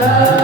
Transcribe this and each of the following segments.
La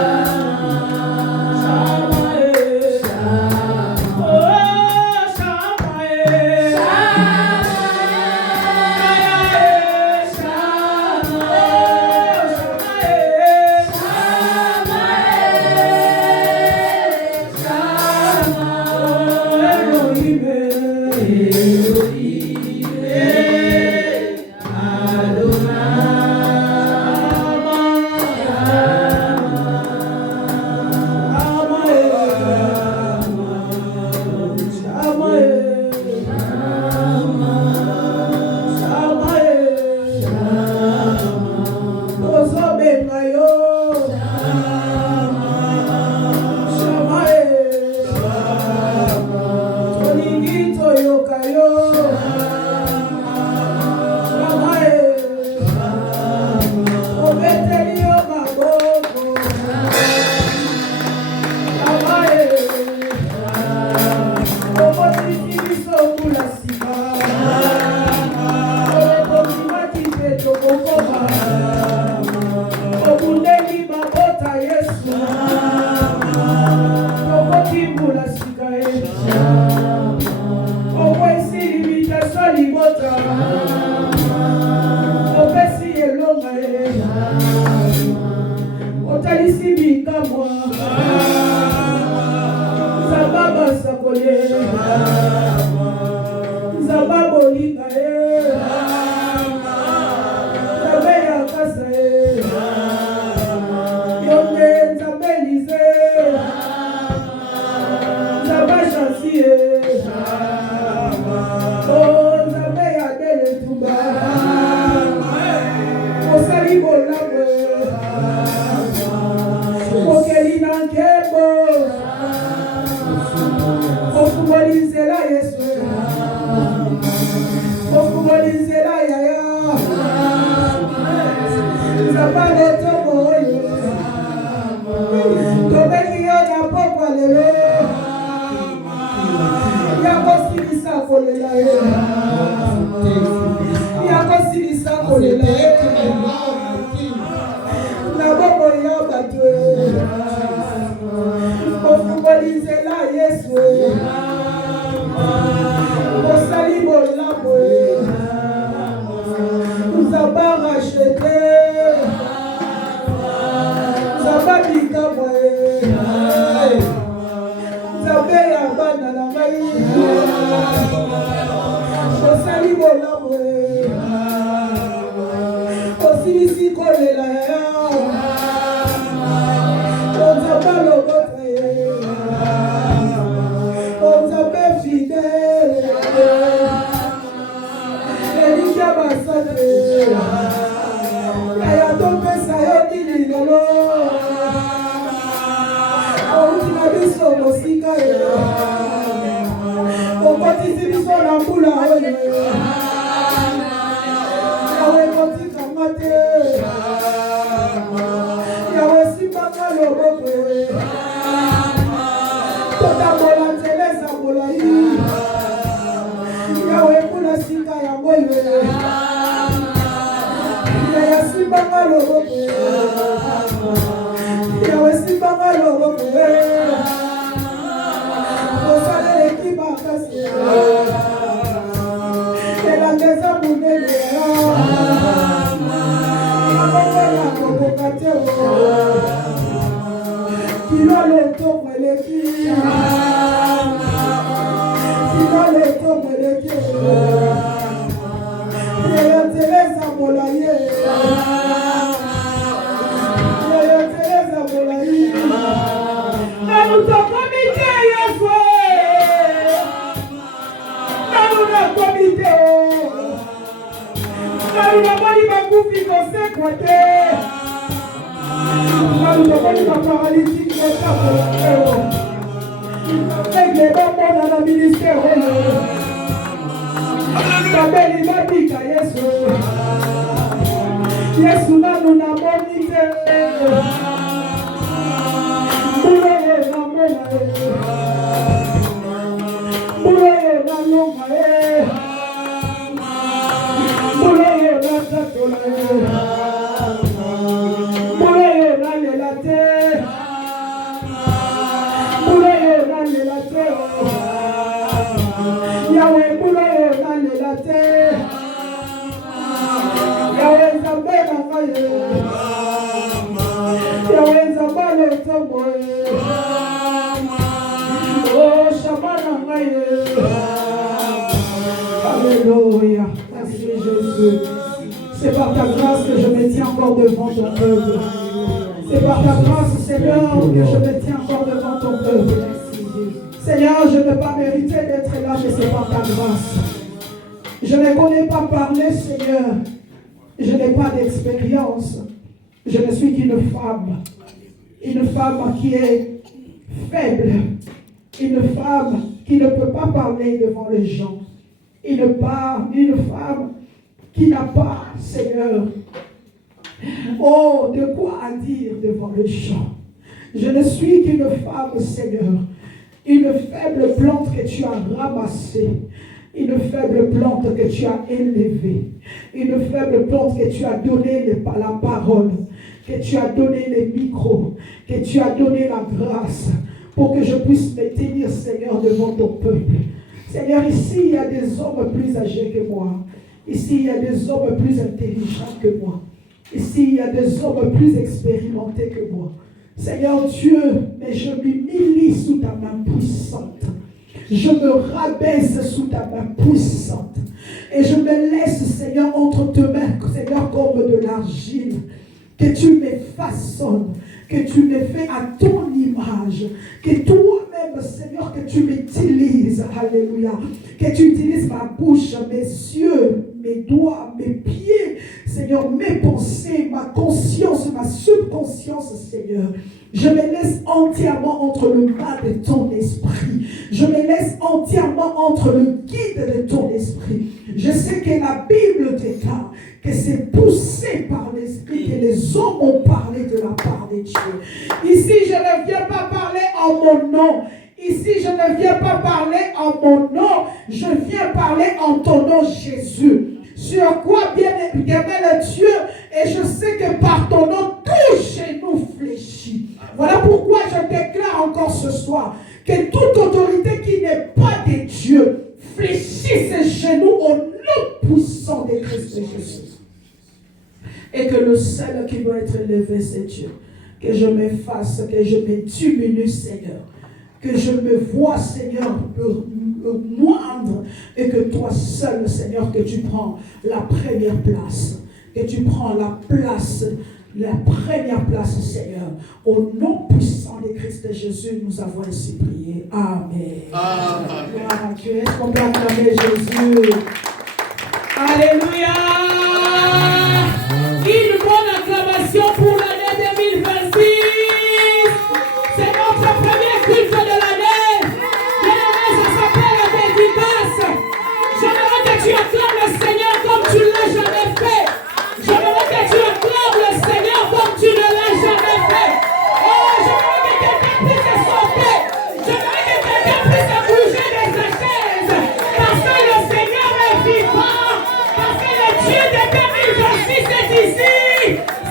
Alléluia. Merci Jésus. C'est par ta grâce que je me tiens encore devant ton peuple. C'est par ta grâce, Seigneur, que je me tiens encore devant ton peuple. Seigneur, je ne peux pas mériter d'être là, mais c'est par ta grâce. Je ne connais pas parler, Seigneur. Je n'ai pas d'expérience. Je ne suis qu'une femme. Une femme qui est faible. Une femme qui ne peut pas parler devant les gens. Une femme qui n'a pas, Seigneur, de quoi à dire devant les gens. Je ne suis qu'une femme, Seigneur. Une faible plante que tu as ramassée. Une faible plante que tu as élevée. Une faible plante que tu as donné la parole. Que tu as donné les micros. Que tu as donné la grâce. Pour que je puisse me tenir, Seigneur, devant ton peuple. Seigneur, ici, il y a des hommes plus âgés que moi. Ici, il y a des hommes plus intelligents que moi. Ici, il y a des hommes plus expérimentés que moi. Seigneur Dieu, mais je m'humilie sous ta main puissante. Je me rabaisse sous ta main puissante. Et je me laisse, Seigneur, entre tes mains, Seigneur, comme de l'argile. Que tu me façonnes. Que tu me fais à ton image. Que toi-même, Seigneur, que tu m'utilises. Alléluia. Que tu utilises ma bouche, mes yeux, mes doigts, mes pieds. Seigneur, mes pensées, ma conscience, ma subconscience, Seigneur. Je me laisse entièrement entre le main de ton esprit. Je me laisse entièrement entre le guide de ton esprit. Je sais que la Bible déclare que c'est poussé par l'esprit que les hommes ont parlé de la part de Dieu. Ici, je ne viens pas parler en mon nom. Ici, je ne viens pas parler en mon nom. Je viens parler en ton nom, Jésus. Sur quoi, bien-aimé le Dieu, et je sais que par ton nom, tout genou fléchit. Voilà pourquoi je déclare encore ce soir que toute autorité qui n'est pas de Dieu fléchit ses genoux au nom puissant de Christ Jésus. Et que le seul qui doit être élevé, c'est Dieu. Que je m'efface, que je me diminue, Seigneur. Que je me vois, Seigneur, moindre. Et que toi seul, Seigneur, que tu prends la première place. Que tu prends la première place, Seigneur. Au nom puissant de Christ Jésus, nous avons ainsi prié. Amen. Amen. Gloire à Dieu. Est-ce qu'on peut acclamer Jésus? Alléluia. Une bonne acclamation pour l'année 2026. C'est notre premier culte de l'année. Bien-aimé, ça s'appelle la dédicace. J'aimerais que tu acclames le Seigneur comme tu ne l'as jamais fait. J'aimerais que tu acclames le Seigneur comme tu ne l'as jamais fait. Oh, j'aimerais que quelqu'un puisse sauter. J'aimerais que quelqu'un puisse bouger de sa chaise. Parce que le Seigneur est vivant. Parce que le Dieu de 2026 est ici.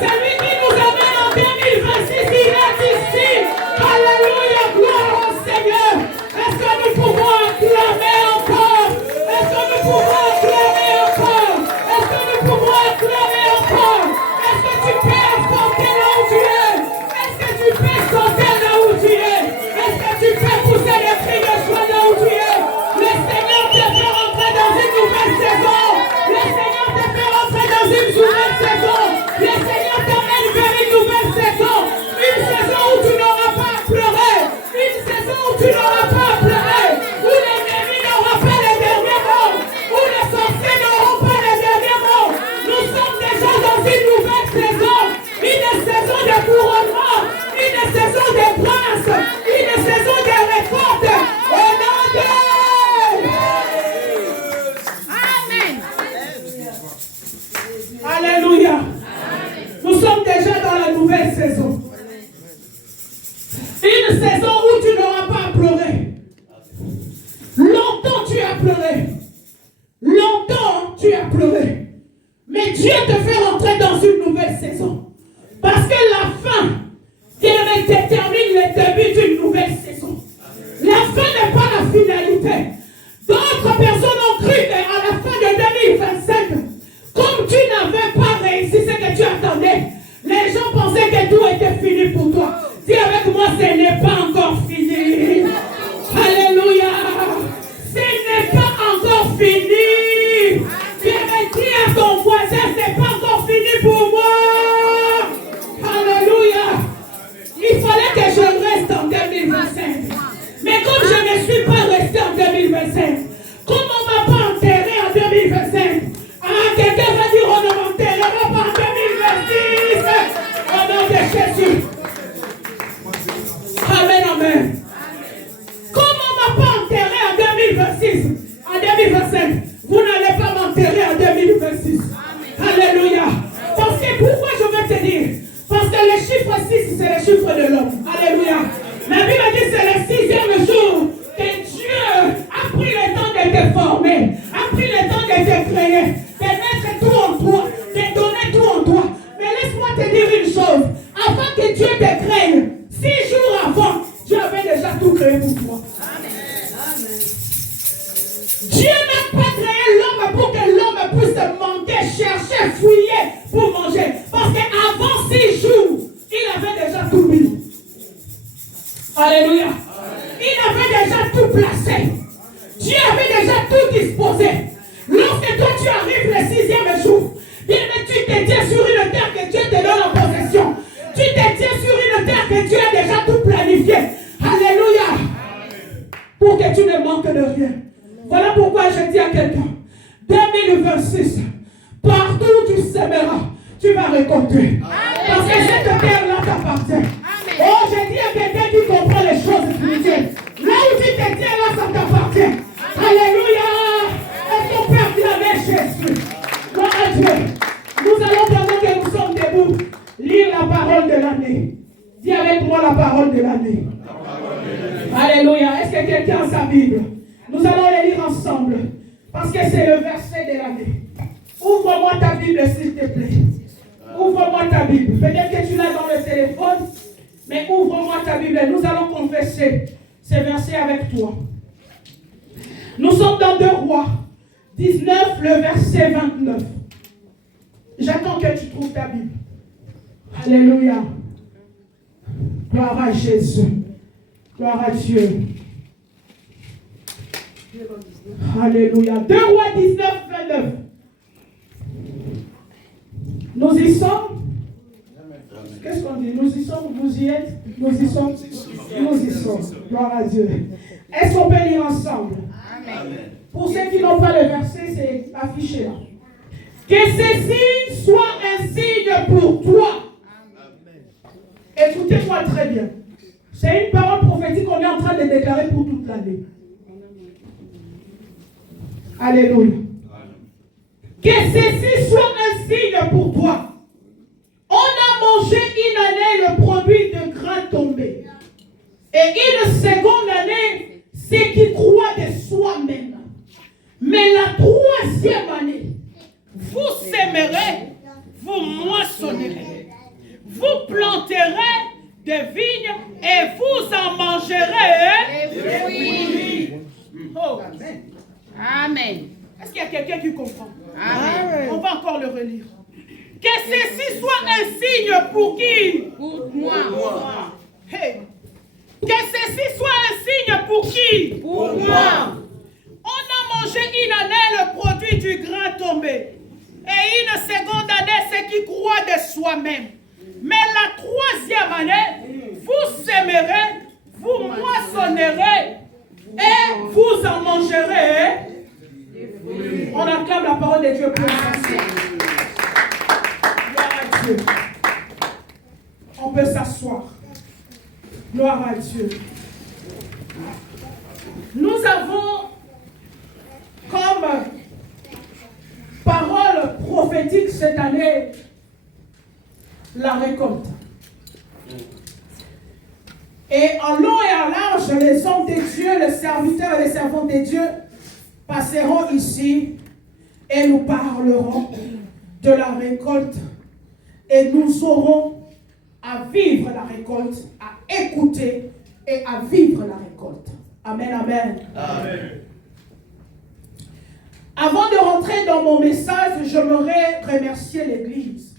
C'est lui qui nous amène en 2026. Il est ici. Alléluia, gloire au Seigneur. Est-ce que nous pouvons acclamer encore? Est-ce que nous pouvons acclamer encore? Est-ce que nous pouvons acclamer encore? Est-ce que tu peux sauter là où tu es? Est-ce que tu peux sauter là où tu es? Est-ce que tu peux pousser les cris de joie là où tu es? Le Seigneur te fait rentrer dans une nouvelle saison. Le Seigneur te fait rentrer dans une nouvelle saison. Le Seigneur t'amène vers une nouvelle saison. Une saison où tu n'auras pas à pleurer. Une saison où tu n'auras pas à pleurer. Où l'ennemi n'aura pas les derniers mots. Où les sorciers n'auront pas les derniers mots. Nous sommes déjà dans une nouvelle saison. Une saison de couronnement. Une saison de grâce. Une saison de récolte. Au nom de... Amen. Alléluia. Nous sommes déjà dans la nouvelle saison. Une saison où tu n'auras pas à pleurer. Longtemps tu as pleuré. Longtemps tu as pleuré. Mais Dieu te fait rentrer dans une nouvelle saison. Parce que la fin détermine le début d'une nouvelle saison. La fin n'est pas la finalité. D'autres personnes ont cru qu'à la fin de 2025, comme tu n'avais pas réussi ce que tu attendais, les gens pensaient que tout était fini pour toi. Tu avais ne suis pas resté en 2025. Comme on ne m'a pas enterré en 2025. Ah, quelqu'un va dire on ne m'enterrera pas en 2026. Au nom de Jésus. Amen, amen. Comme on ne m'a pas enterré en 2026, en 2025, vous n'allez pas m'enterrer en 2026. Alléluia. Parce que pourquoi je veux te dire? Parce que le chiffre 6, c'est le chiffre de l'homme. Alléluia. La Bible dit que c'est le 6e jour que Dieu a pris le temps de te former, a pris le temps de te créer, de mettre tout en toi, de donner tout en toi. Mais laisse-moi te dire une chose. Avant que Dieu te crée, 6 jours avant, Dieu avait déjà tout créé pour toi. Dieu n'a pas créé l'homme pour que l'homme puisse manquer, chercher, fouiller pour manger. Parce qu'avant 6 jours, il avait déjà tout mis. Alléluia. Il avait déjà tout placé. Dieu avait déjà tout disposé. Lorsque toi tu arrives le 6e jour, bien mais tu te tiens sur une terre que Dieu te donne en possession. Tu te tiens sur une terre que Dieu a déjà tout planifié. Alléluia. Pour que tu ne manques de rien. Voilà pourquoi je dis à quelqu'un, 2026, partout où tu sèmeras, tu vas récolter. Parce que cette terre-là t'appartient. Oh, je dis à quelqu'un qui comprend les choses spirituelles. Là où tu te tiens, là, ça t'appartient. Alléluia. Est-ce qu'on peut acclamer Jésus? Gloire à Dieu. Nous allons, pendant que nous sommes debout, lire la parole de l'année. Dis avec moi la parole de l'année. Alléluia. Est-ce que quelqu'un a sa Bible? Nous allons les lire ensemble. Parce que c'est le verset de l'année. Ouvre-moi ta Bible, s'il te plaît. Ouvre-moi ta Bible. Peut-être que tu l'as dans le téléphone, mais ouvre-moi ta Bible. Nous allons confesser ces versets avec toi. Nous sommes dans 2 Rois 19, le verset 29. J'attends que tu trouves ta Bible. Alléluia. Gloire à Jésus. Gloire à Dieu. Alléluia. 2 Rois 19, 29. Nous y sommes. Qu'est-ce qu'on dit? Nous y sommes, vous y êtes? Nous y sommes. Nous y sommes. Gloire à Dieu. Est-ce qu'on peut lire ensemble? Amen. Pour ceux qui n'ont pas le verset, c'est affiché là. Que ceci soit un signe pour toi. Écoutez-moi très bien. C'est une parole prophétique qu'on est en train de déclarer pour toute l'année. Alléluia. Que ceci soit un signe pour toi. On a mangé une année le produit de grain tombé. Et une seconde année, c'est qui croit de soi-même. Mais la 3e année, vous sèmerez, vous moissonnerez. Vous planterez des vignes et vous en mangerez des fruits. Oh. Amen. Est-ce qu'il y a quelqu'un qui comprend? Amen. On va encore le relire. Que ceci soit un signe pour qui? Pour moi. Hey. Que ceci soit un signe pour qui? Pour moi. On a mangé une année le produit du grain tombé. Et une seconde année, c'est qui croit de soi-même. Mais la 3e année, vous sèmerez, vous moissonnerez et vous en mangerez. On acclame la parole de Dieu pour nous. Gloire à Dieu. On peut s'asseoir. Gloire à Dieu. Nous avons comme parole prophétique cette année la récolte. Et en long et en large, les hommes de Dieu, les serviteurs et les servantes de Dieu passeront ici et nous parlerons de la récolte. Et nous aurons à vivre la récolte, à écouter et à vivre la récolte. Amen, amen. Amen. Avant de rentrer dans mon message, j'aimerais remercier l'Église.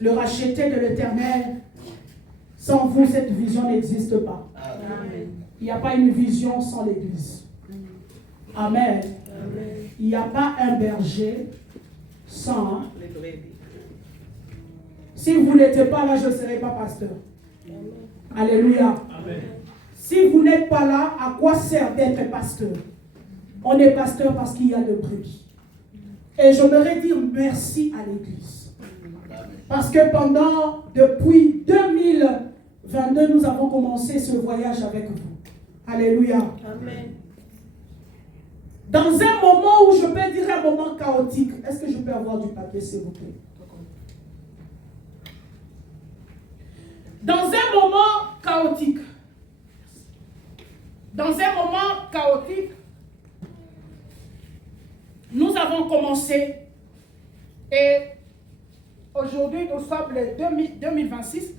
Le racheté de l'Éternel. Sans vous, cette vision n'existe pas. Amen. Il n'y a pas une vision sans l'Église. Amen. Amen. Il n'y a pas un berger sans les brebis. Si vous n'étiez pas là, je ne serais pas pasteur. Amen. Alléluia. Amen. Si vous n'êtes pas là, à quoi sert d'être pasteur? On est pasteur parce qu'il y a de brebis. Et j'aimerais dire merci à l'Église. Parce que depuis 2022, nous avons commencé ce voyage avec vous. Alléluia. Amen. Dans un moment où je peux dire un moment chaotique, est-ce que je peux avoir du papier, s'il vous plaît? Dans un moment chaotique, nous avons commencé et aujourd'hui nous sommes le 2026,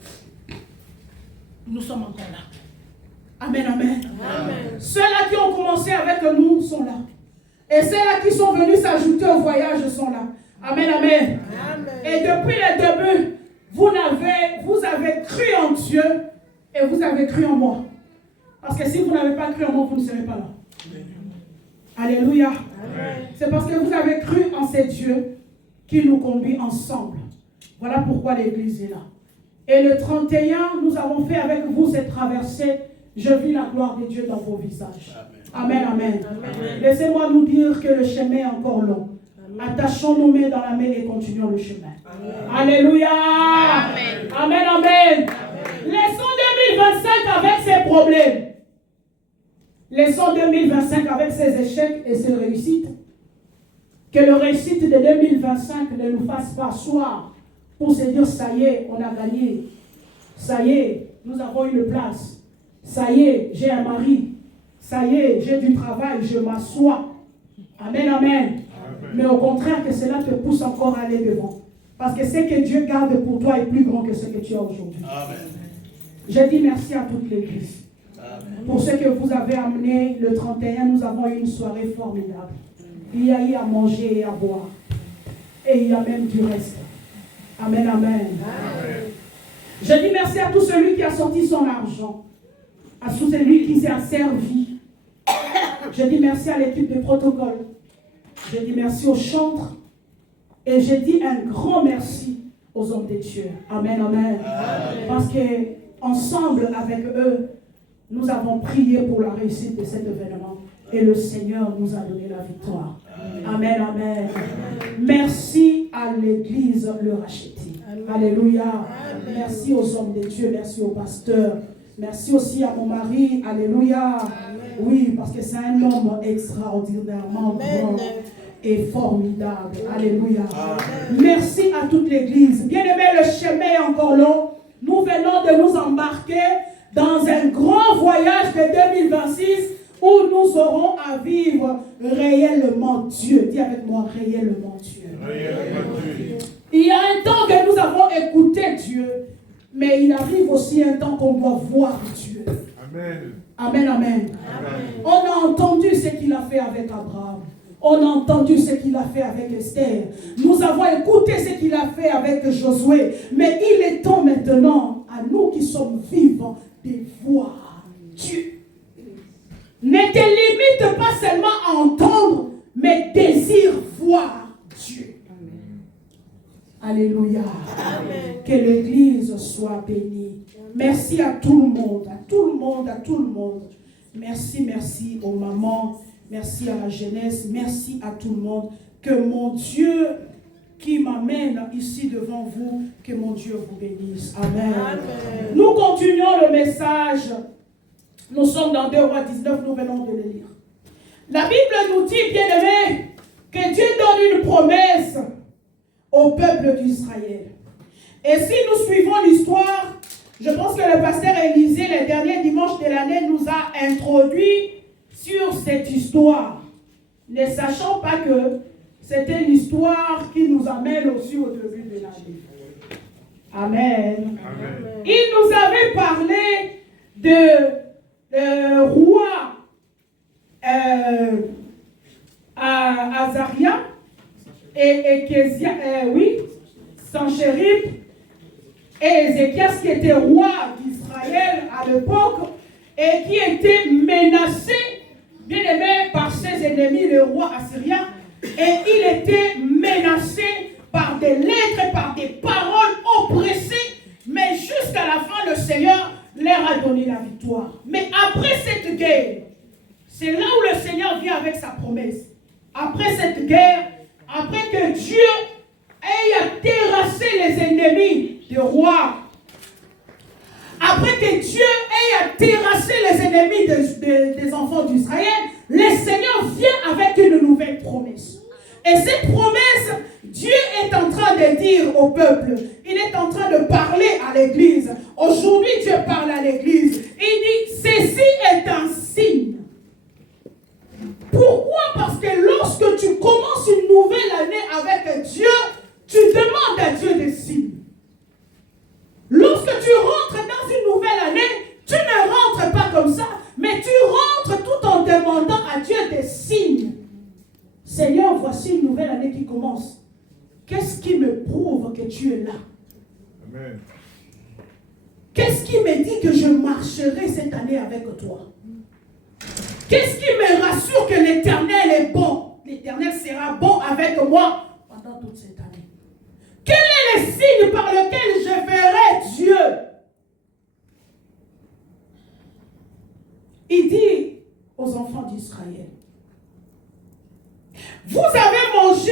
nous sommes encore là. Amen, amen. Amen. Ceux-là qui ont commencé avec nous sont là. Et ceux-là qui sont venus s'ajouter au voyage sont là. Amen, amen. Amen. Et depuis le début, vous avez cru en Dieu et vous avez cru en moi. Parce que si vous n'avez pas cru en moi, vous ne serez pas là. Alléluia. C'est parce que vous avez cru en ces dieux qui nous conduit ensemble. Voilà pourquoi l'église est là. Et le 31, nous avons fait avec vous cette traversée. Je vis la gloire de Dieu dans vos visages. Amen, amen. Amen. Laissez-moi nous dire que le chemin est encore long. Attachons nos mains dans la main et continuons le chemin. Amen. Alléluia. Amen, amen. Amen. Laissons 2025 avec ses problèmes. Laissons 2025 avec ses échecs et ses réussites. Que le réussite de 2025 ne nous fasse pas asseoir pour se dire ça y est, on a gagné. Ça y est, nous avons une place. Ça y est, j'ai un mari. Ça y est, j'ai du travail, je m'assois. Amen, amen, amen. Mais au contraire, que cela te pousse encore à aller devant. Parce que ce que Dieu garde pour toi est plus grand que ce que tu as aujourd'hui. Je dis merci à toute l'église. Pour ce que vous avez amené le 31, nous avons eu une soirée formidable. Il y a eu à manger et à boire. Et il y a même du reste. Amen, amen. Amen. Je dis merci à tout celui qui a sorti son argent. À tout celui qui s'est servi. Je dis merci à l'équipe de protocole. Je dis merci aux chantres. Et je dis un grand merci aux hommes de Dieu. Amen, amen. Amen. Parce que ensemble avec eux, nous avons prié pour la réussite de cet événement. Et le Seigneur nous a donné la victoire. Amen, amen. Amen. Merci à l'église le racheté. Alléluia. Amen. Merci aux hommes de Dieu. Merci aux pasteurs. Merci aussi à mon mari. Alléluia. Amen. Oui, parce que c'est un homme extraordinairement grand et formidable. Alléluia. Amen. Merci à toute l'église. Bien-aimé, le chemin est encore long. Nous venons de nous embarquer dans un grand voyage de 2026 où nous aurons à vivre réellement Dieu. Dis avec moi, réellement Dieu. Réellement Dieu. Il y a un temps que nous avons écouté Dieu, mais il arrive aussi un temps qu'on doit voir Dieu. Amen. Amen, amen. Amen. On a entendu ce qu'il a fait avec Abraham. On a entendu ce qu'il a fait avec Esther. Nous avons écouté ce qu'il a fait avec Josué. Mais il est temps maintenant, à nous qui sommes vivants, de voir Dieu. Ne te limite pas seulement à entendre, mais désire voir Dieu. Amen. Alléluia. Amen. Que l'église soit bénie. Merci à tout le monde, à tout le monde, à tout le monde. Merci, merci aux mamans, merci à la jeunesse, merci à tout le monde. Que mon Dieu qui m'amène ici devant vous, que mon Dieu vous bénisse. Amen. Amen. Nous continuons le message. Nous sommes dans 2 Rois 19, nous venons de le lire. La Bible nous dit, bien-aimés, que Dieu donne une promesse au peuple d'Israël. Et si nous suivons l'histoire, je pense que le pasteur Élisée, le dernier dimanche de l'année, nous a introduit sur cette histoire, ne sachant pas que c'était l'histoire qui nous amène aussi au début de l'année. Amen. Amen. Il nous avait parlé de roi Azaria et Kézia, Sanchérib et Ézéchias qui était roi d'Israël à l'époque et qui était menacé, bien aimé, par ses ennemis, le roi assyrien, et il était menacé par des lettres, par des paroles oppressées, mais jusqu'à la fin, le Seigneur leur Seigneur a donné la victoire. Mais après cette guerre, c'est là où le Seigneur vient avec sa promesse. Après cette guerre, après que Dieu ait terrassé les ennemis du roi, après que Dieu ait terrassé les ennemis des enfants d'Israël, le Seigneur vient avec une nouvelle promesse. Et cette promesse, Dieu est en train de dire au peuple, il est en train de parler à l'église. Aujourd'hui, Dieu parle à l'église. Il dit, ceci est un signe. Pourquoi? Parce que lorsque tu commences une nouvelle année avec Dieu, tu demandes à Dieu des signes. Lorsque tu rentres dans une nouvelle année, tu ne rentres pas comme ça, mais tu rentres tout en demandant à Dieu des signes. Seigneur, voici une nouvelle année qui commence. Qu'est-ce qui me prouve que tu es là? Amen. Qu'est-ce qui me dit que je marcherai cette année avec toi? Qu'est-ce qui me rassure que l'Éternel est bon? L'Éternel sera bon avec moi pendant toute cette année. Quel est le signe par lequel je verrai Dieu? Il dit aux enfants d'Israël, vous avez mangé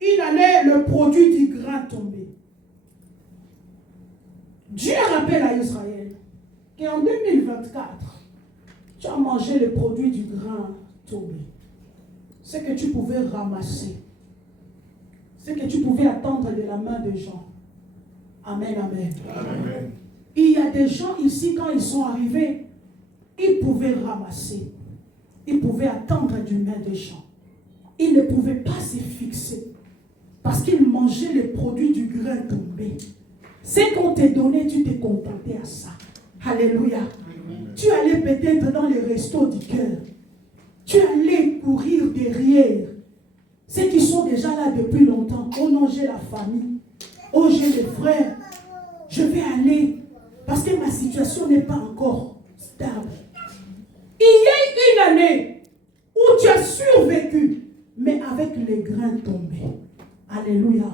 une année le produit du grain tombé. Dieu rappelle à Israël qu'en 2024, tu as mangé le produit du grain tombé. Ce que tu pouvais ramasser. Ce que tu pouvais attendre de la main des gens. Amen, amen. Amen. Il y a des gens ici, quand ils sont arrivés, ils pouvaient ramasser. Ils pouvaient attendre du main des gens. Ils ne pouvaient pas se fixer. Parce qu'ils mangeaient les produits du grain tombé. Ce qu'on t'a donné, tu t'es contenté à ça. Alléluia. Amen. Tu allais peut-être dans les restos du cœur. Tu allais courir derrière ceux qui sont déjà là depuis longtemps. Oh non, j'ai la famille. Oh, j'ai les frères. Je vais aller parce que ma situation n'est pas encore stable. Il y a une année où tu as survécu, mais avec les grains tombés. Alléluia.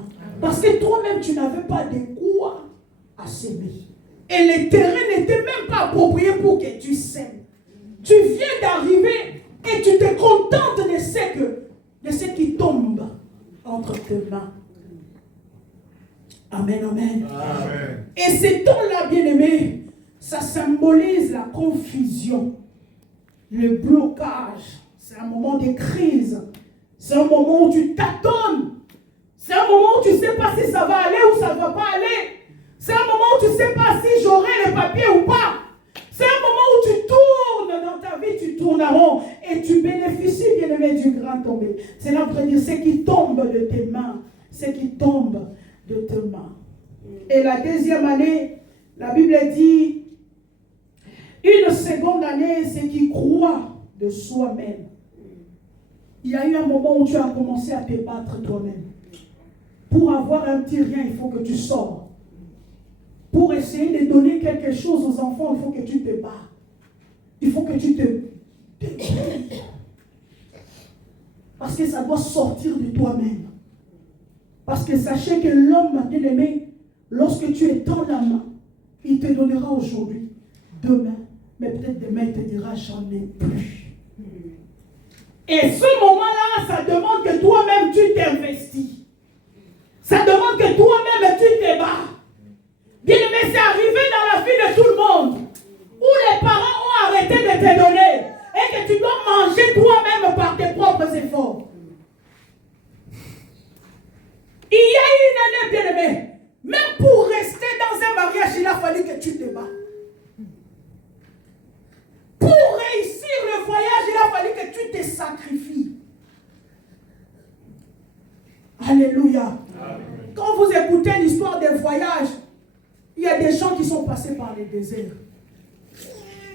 Parce que toi-même, tu n'avais pas de quoi à s'aimer. Et les terrains n'étaient même pas appropriés pour que tu sèmes. Tu viens d'arriver et tu te contentes de ce qui tombe entre tes mains. Amen, amen. Amen. Et ces temps-là, bien-aimés, ça symbolise la confusion, le blocage. C'est un moment de crise. C'est un moment où tu tâtonnes. C'est un moment où tu ne sais pas si ça va aller ou ça ne va pas aller. C'est un moment où tu ne sais pas si j'aurai les papiers ou pas. C'est un moment où tu tournes dans ta vie, tu tournes en rond et tu bénéficies, bien aimé, du grain tombé. C'est là pour dire, ce qui tombe de tes mains, ce qui tombe de tes mains. Et la deuxième année, la Bible dit, une seconde année, c'est qui croit de soi-même. Il y a eu un moment où tu as commencé à te battre toi-même. Pour avoir un petit rien, il faut que tu sors. Pour essayer de donner quelque chose aux enfants, il faut que tu te bats. Il faut que tu te parce que ça doit sortir de toi-même. Parce que sachez que l'homme, bien aimé, lorsque tu étends la main, il te donnera aujourd'hui, demain, mais peut-être demain, il te dira, j'en ai plus. Et ce moment-là, ça demande que toi-même, tu t'investis. Ça demande que toi-même, tu te bats. Bien aimé, c'est arrivé dans la vie de tout le monde, où les parents ont arrêté de te donner, et que tu dois manger toi-même par tes propres efforts. Il y a une année, bien aimé, même pour rester dans un mariage, il a fallu que tu te bats. Pour réussir le voyage, il a fallu que tu te sacrifies. Alléluia. Amen. Quand vous écoutez l'histoire des voyages, il y a des gens qui sont passés par les déserts.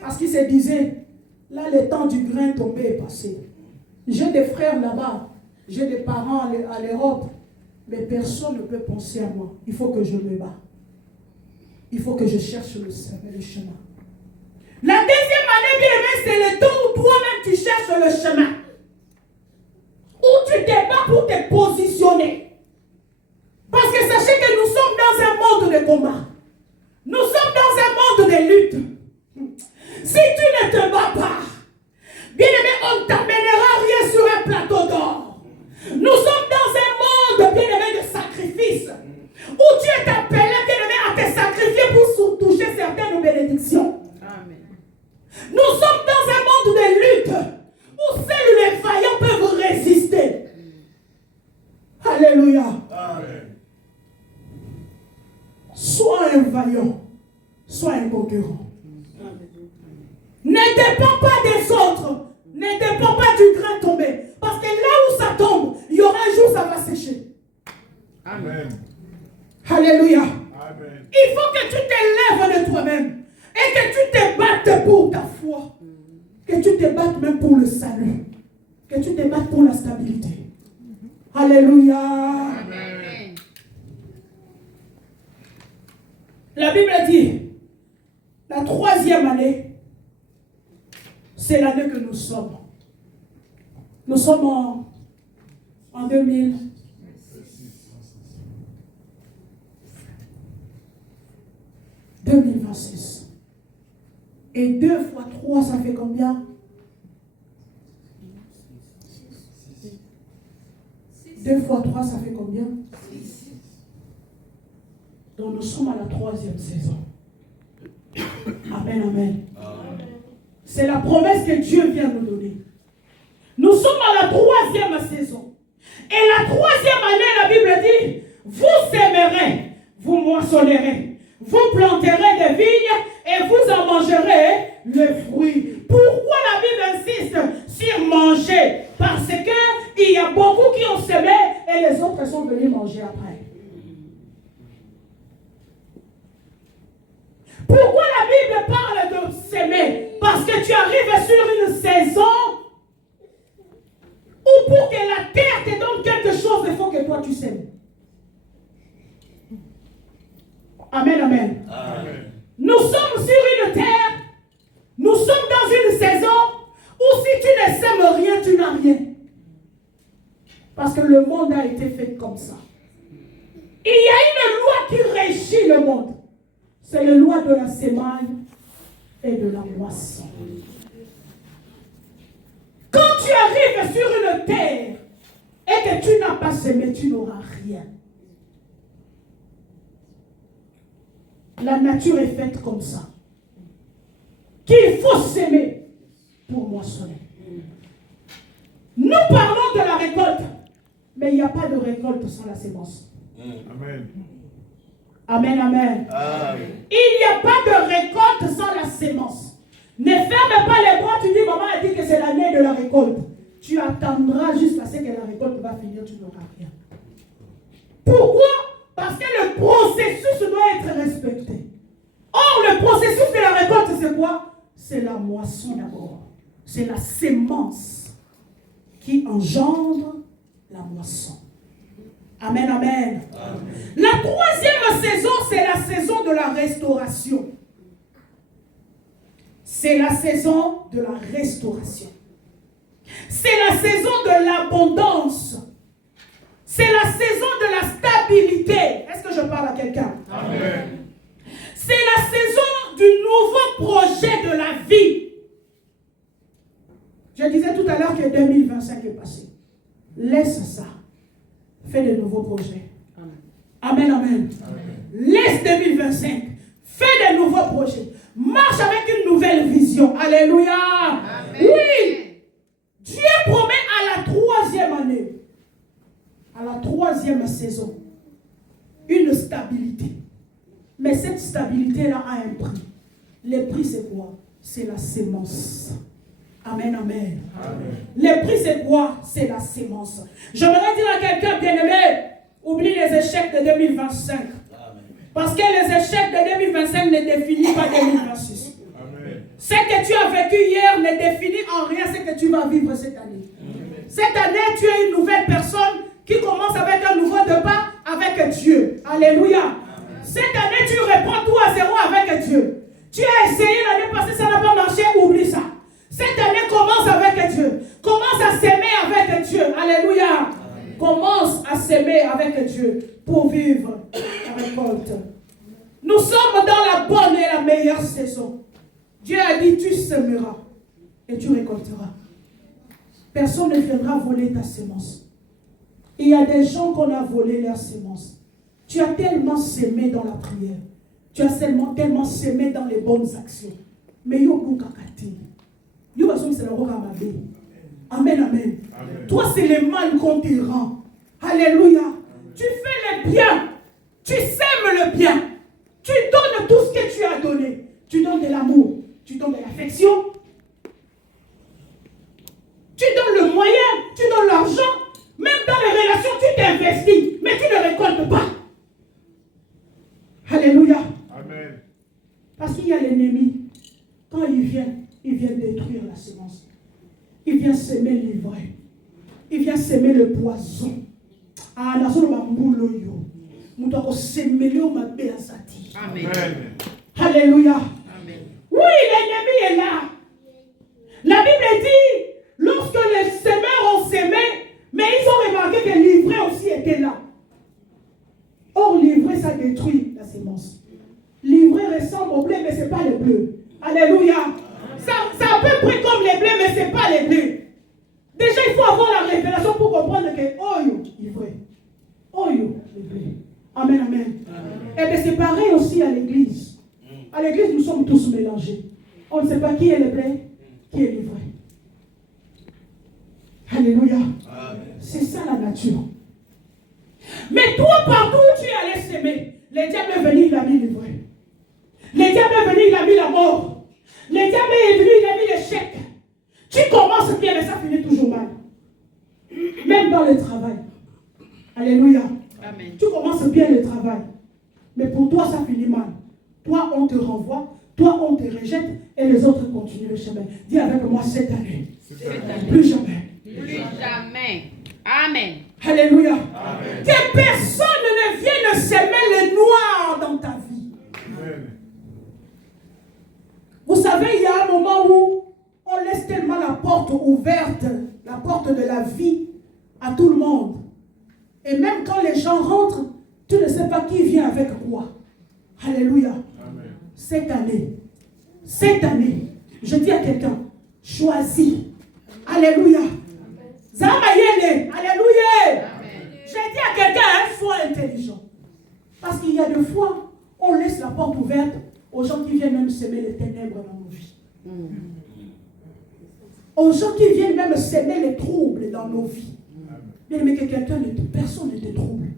Parce qu'ils se disaient, là le temps du grain tombé est passé. J'ai des frères là-bas, j'ai des parents à l'Europe, mais personne ne peut penser à moi. Il faut que je me bats. Il faut que je cherche le chemin. La deuxième année, bien aimé, c'est le temps où toi-même tu cherches le chemin. Où tu te bats pour te positionner. Parce que sachez que nous sommes dans un monde de combat. Nous sommes dans un monde de lutte. Nous sommes dans un monde de lutte où seuls les vaillants peuvent résister. Alléluia. Amen. Sois un vaillant, sois un conquérant. Ne dépends pas des autres, ne dépends pas du grain tombé. Parce que là où ça tombe, il y aura un jour ça va sécher. Amen. Alléluia. Amen. Il faut que tu t'élèves de toi-même et que tu te battes pour ta foi. Que tu te battes même pour le salut. Que tu te battes pour la stabilité. Alléluia. Amen. La Bible dit, la 3e année, c'est l'année que nous sommes. Nous sommes en 2026. Et 2 fois 3, ça fait combien? 2 fois 3, ça fait combien? Donc nous sommes à la 3e saison. Amen, amen. C'est la promesse que Dieu vient nous donner. Nous sommes à la 3e saison. Et la 3e année, la Bible dit, vous sèmerez, vous moissonnerez, vous planterez des vignes et vous en mangerez le fruit. Pourquoi la Bible insiste sur manger? Parce qu'il y a beaucoup qui ont semé et les autres sont venus manger après. Pourquoi la Bible parle de s'aimer? Parce que tu arrives sur une saison où pour que la terre te donne quelque chose, il faut que toi tu sèmes. Amen, amen. Amen. Nous sommes sur une terre, nous sommes dans une saison où si tu ne sèmes rien, tu n'as rien. Parce que le monde a été fait comme ça. Il y a une loi qui régit le monde. C'est la loi de la semaille et de la moisson. Quand tu arrives sur une terre et que tu n'as pas semé, tu n'auras rien. La nature est faite comme ça. Qu'il faut s'aimer pour moissonner. Nous parlons de la récolte, mais il n'y a pas de récolte sans la sémence. Amen. Amen, amen. Amen. Il n'y a pas de récolte sans la sémence. Ne ferme pas les bras, tu dis, maman a dit que c'est l'année de la récolte. Tu attendras jusqu'à ce que la récolte va finir, tu n'auras rien. Pourquoi? Parce que le processus doit être respecté. Or, le processus de la récolte, c'est quoi? C'est la moisson d'abord. C'est la sémence qui engendre la moisson. Amen, amen. Amen. La 3e saison, c'est la saison de la restauration. C'est la saison de la restauration. C'est la saison de l'abondance. C'est la saison de la stabilité. Est-ce que je parle à quelqu'un? Amen. C'est la saison du nouveau projet de la vie. Je disais tout à l'heure que 2025 est passé. Laisse ça. Fais de nouveaux projets. Amen, amen. Amen. Laisse 2025. Fais de nouveaux projets. Marche avec une nouvelle vision. Alléluia. Amen. Oui. Dieu promet à la 3e année, à la 3e saison, une stabilité. Mais cette stabilité-là a un prix. Le prix, c'est quoi? C'est la sémence. Amen, amen. Amen. Le prix, c'est quoi? C'est la sémence. J'aimerais dire à quelqu'un bien-aimé, oublie les échecs de 2025. Parce que les échecs de 2025 ne définissent pas 2026. Amen. Ce que tu as vécu hier ne définit en rien ce que tu vas vivre cette année. Amen. Cette année, tu es une nouvelle personne qui commence avec un nouveau départ avec Dieu. Alléluia. Amen. Cette année, tu reprends tout à zéro avec Dieu. Tu as essayé l'année passée, ça n'a pas marché, oublie ça. Cette année, commence avec Dieu. Commence à s'aimer avec Dieu. Alléluia. Amen. Commence à s'aimer avec Dieu pour vivre la récolte. Nous sommes dans la bonne et la meilleure saison. Dieu a dit, tu sèmeras et tu récolteras. Personne ne viendra voler ta sémence. Il y a des gens qu'on a volé leur sémence. Tu as tellement sémé dans la prière. Tu as tellement sémé dans les bonnes actions. Mais yo bukakati. Yo va c'est la roca mabé. Amen, amen. Toi, c'est le mal qu'on te rend. Alléluia. Amen. Tu fais le bien. Tu sèmes le bien. Tu donnes tout ce que tu as donné. Tu donnes de l'amour. Tu donnes de l'affection. Tu donnes le moyen. Tu donnes l'argent. Même dans les relations, tu t'investis. Mais tu ne récoltes pas. Alléluia. Amen. Parce qu'il y a l'ennemi. Quand il vient détruire la semence. Il vient s'aimer l'ivraie. Il vient s'aimer le poison. Ah, la zone mambulo yo. Nous devons s'aimer au mabé azati. Amen. Alléluia. Amen. Oui, l'ennemi est là. La Bible dit, lorsque les semeurs ont semé, mais ils ont remarqué que l'ivraie aussi était là. Or, l'ivraie, ça détruit la semence. L'ivraie ressemble au blé, mais ce n'est pas le bleu. Alléluia. C'est à peu près comme les blés, mais ce n'est pas les blés. Déjà, il faut avoir la révélation pour comprendre que oh, ivraie. Oh, les blés. Amen, amen. Et bien, c'est pareil aussi à l'église. À l'église, nous sommes tous mélangés. On ne sait pas qui est le blé, qui est l'ivraie. Alléluia. C'est ça la nature. Mais toi, partout où tu allais s'aimer, le diable est venu, il a mis l'ivraie. Le diable est venu, il a mis la mort. Le diable est venu, il a mis l'échec. Tu commences bien, mais ça finit toujours mal. Même dans le travail. Alléluia. Amen. Tu commences bien le travail. Mais pour toi, ça finit mal. Toi, on te renvoie. Toi, on te rejette. Et les autres continuent le chemin. Dis avec moi cette année. Plus jamais. Plus jamais. Amen. Alléluia. Amen. Que personne ne vienne semer le noir dans ta vie. Amen. Vous savez, il y a un moment où on laisse tellement la porte ouverte, la porte de la vie à tout le monde. Et même quand les gens rentrent, tu ne sais pas qui vient avec quoi. Alléluia. Amen. Cette année, je dis à quelqu'un, choisis. Alléluia. Zamayele. Alléluia. Je dis à quelqu'un, sois intelligent. Parce qu'il y a des fois, on laisse la porte ouverte aux gens qui viennent même semer les ténèbres dans nos vies. Aux gens qui viennent même semer les troubles dans nos vies. Mais que personne ne te trouble.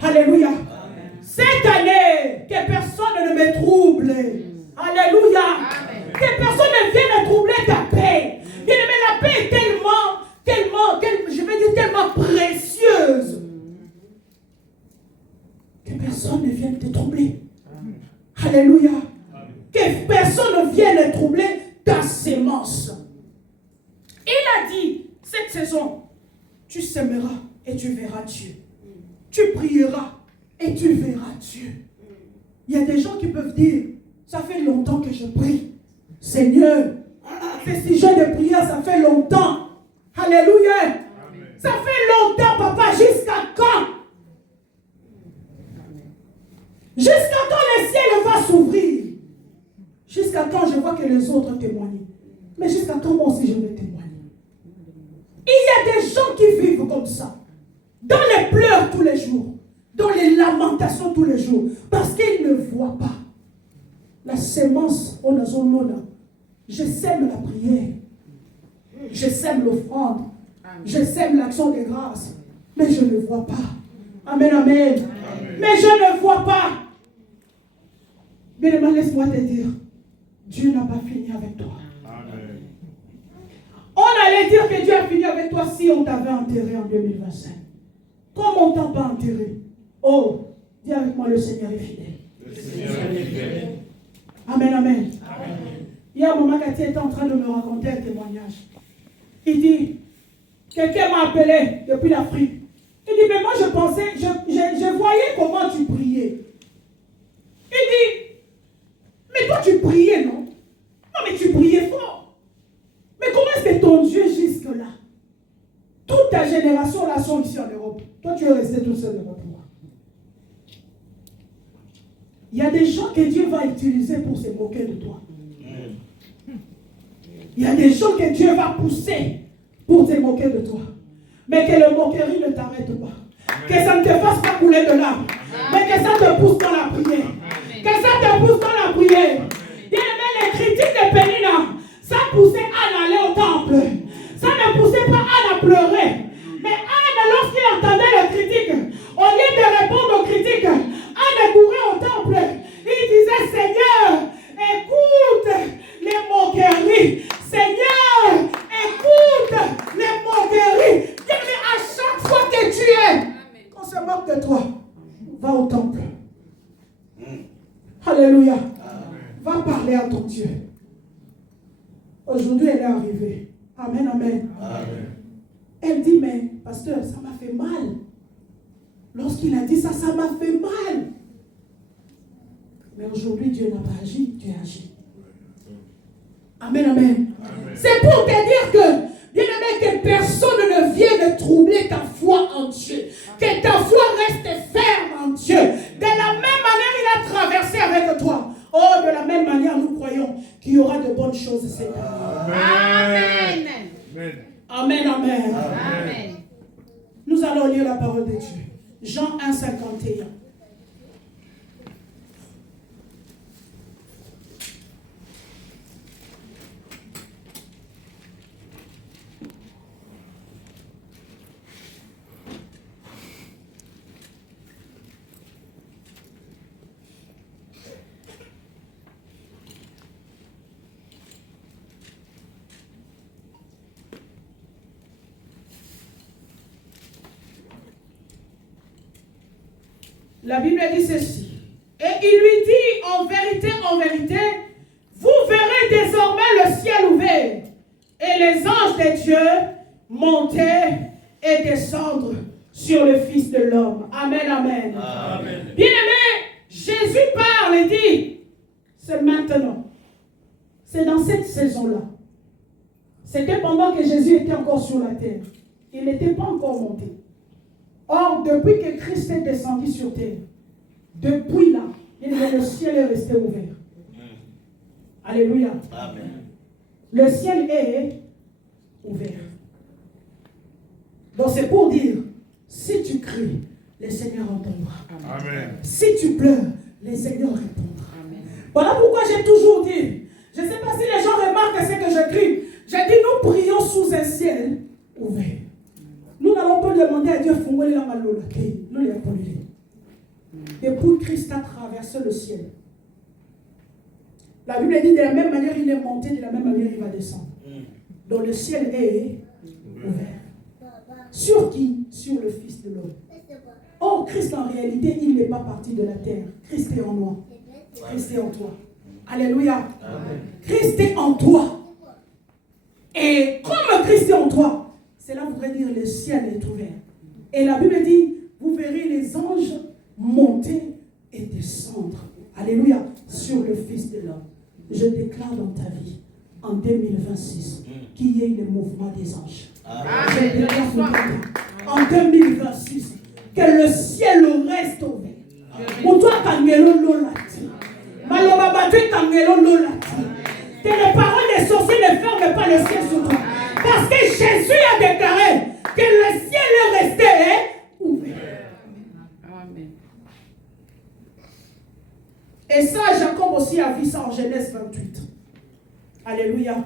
Alléluia. Cette année, que personne ne me trouble. Alléluia. Amen. Que personne ne vienne troubler ta paix. Mais la paix est tellement précieuse. Que personne ne vienne te troubler. Alléluia. Que personne ne vienne troubler ta sémence. Il a dit, cette saison, tu sèmeras et tu verras Dieu. Tu prieras et tu verras Dieu. Il y a des gens qui peuvent dire, ça fait longtemps que je prie. Seigneur, ces sujets de prière, ça fait longtemps. Alléluia. Amen. Ça fait longtemps, papa, jusqu'à quand? Jusqu'à quand le ciel va s'ouvrir? Jusqu'à quand je vois que les autres témoignent? Mais jusqu'à quand moi aussi je vais témoigner? Il y a des gens qui vivent comme ça. Dans les pleurs tous les jours. Dans les lamentations tous les jours. Parce qu'ils ne voient pas. La sémence, on a son nom. Je sème la prière. Je sème l'offrande. Je sème l'action de grâce. Mais je ne vois pas. Amen, amen. Amen. Mais je ne vois pas. Bien, laisse-moi te dire. Dieu n'a pas fini avec toi. Amen. On allait dire que Dieu a fini avec toi si on t'avait enterré en 2025. Comme on ne t'a pas enterré. Oh, dis avec moi, le Seigneur est fidèle. Le Seigneur est fidèle. Amen, amen. Amen. Il y a un moment, Cathy était en train de me raconter un témoignage. Il dit, quelqu'un m'a appelé depuis l'Afrique. Il dit, mais moi je pensais, je voyais comment tu priais. Il dit, mais toi tu priais, non? Non, mais tu priais fort. Mais comment est-ce que ton Dieu jusque-là? Toute ta génération là sont ici en Europe. Toi tu es resté tout seul là-bas pour moi. Il y a des gens que Dieu va utiliser pour se moquer de toi. Il y a des gens que Dieu va pousser pour se moquer de toi. Mais que le moquerie ne t'arrête pas. Amen. Que ça ne te fasse pas couler de larmes. Mais que ça te pousse dans la prière. Amen. Que ça te pousse dans la prière. Bien aimé, les critiques ne poussé Anne à aller au temple. Ça ne poussait pas Anne à pleurer. Mais Anne, lorsqu'il entendait les critiques, au lieu de répondre aux critiques, Anne courait au temple. Il disait, Seigneur, écoute les moqueries. Seigneur, écoute les moqueries. Bien-aimé, à chaque fois que tu es, qu'on se moque de toi, va au temple. Alléluia. Va parler à ton Dieu. Aujourd'hui, elle est arrivée. Amen, amen. Amen. Elle dit, mais pasteur, ça m'a fait mal. Lorsqu'il a dit ça, ça m'a fait mal. Mais aujourd'hui, Dieu n'a pas agi, Dieu a agi. Amen, amen. Amen. C'est pour te dire que, bien aimé, que personne ne vienne troubler ta foi en Dieu. Que ta foi reste ferme en Dieu. De la même manière, il a traversé avec toi. Oh, de la même manière, nous croyons qu'il y aura de bonnes choses cette année. Amen. Amen, amen. Amen. Nous allons lire la parole de Dieu. Jean 1, 51. La Bible dit ceci. Et il lui dit en vérité, vous verrez désormais le ciel ouvert et les anges de Dieu monter et descendre sur le Fils de l'homme. Amen, amen. Amen. Bien-aimé, Jésus parle et dit, c'est maintenant. C'est dans cette saison-là. C'était pendant que Jésus était encore sur la terre. Il n'était pas encore monté. Or, depuis que Christ est descendu sur terre, depuis là, le ciel est resté ouvert. Alléluia. Amen. Le ciel est ouvert. Donc c'est pour dire, si tu cries, le Seigneur entendra. Amen. Si tu pleures, le Seigneur répondra. Voilà pourquoi j'ai toujours dit, je ne sais pas si les gens remarquent ce que je crie, j'ai dit nous prions sous un ciel ouvert. Nous n'allons pas demander à Dieu fouiller la malola. Nous les appelons. Depuis Christ a traversé le ciel. La Bible dit de la même manière il est monté, de la même manière il va descendre. Donc le ciel est ouvert. Sur qui? Sur le Fils de l'homme. Or Christ en réalité il n'est pas parti de la terre. Christ est en moi. Christ est en toi. Alléluia. Amen. Christ est en toi. Et comme Christ est en toi, cela voudrait dire le ciel est ouvert. Et la Bible dit, vous verrez les anges monter et descendre. Alléluia. Sur le Fils de l'homme. Je déclare dans ta vie, en 2026, qu'il y ait le mouvement des anges. Amen. Je déclare dans ta vie, en 2026, que le ciel reste ouvert. Pour toi, Kangelo Lolati. Maloba Batu Kangelo Lolati. Que les paroles des sorciers ne ferment pas le ciel sur toi. Parce que Jésus a déclaré que le ciel est resté ouvert. Amen. Et ça, Jacob aussi a vu ça en Genèse 28. Alléluia. Amen.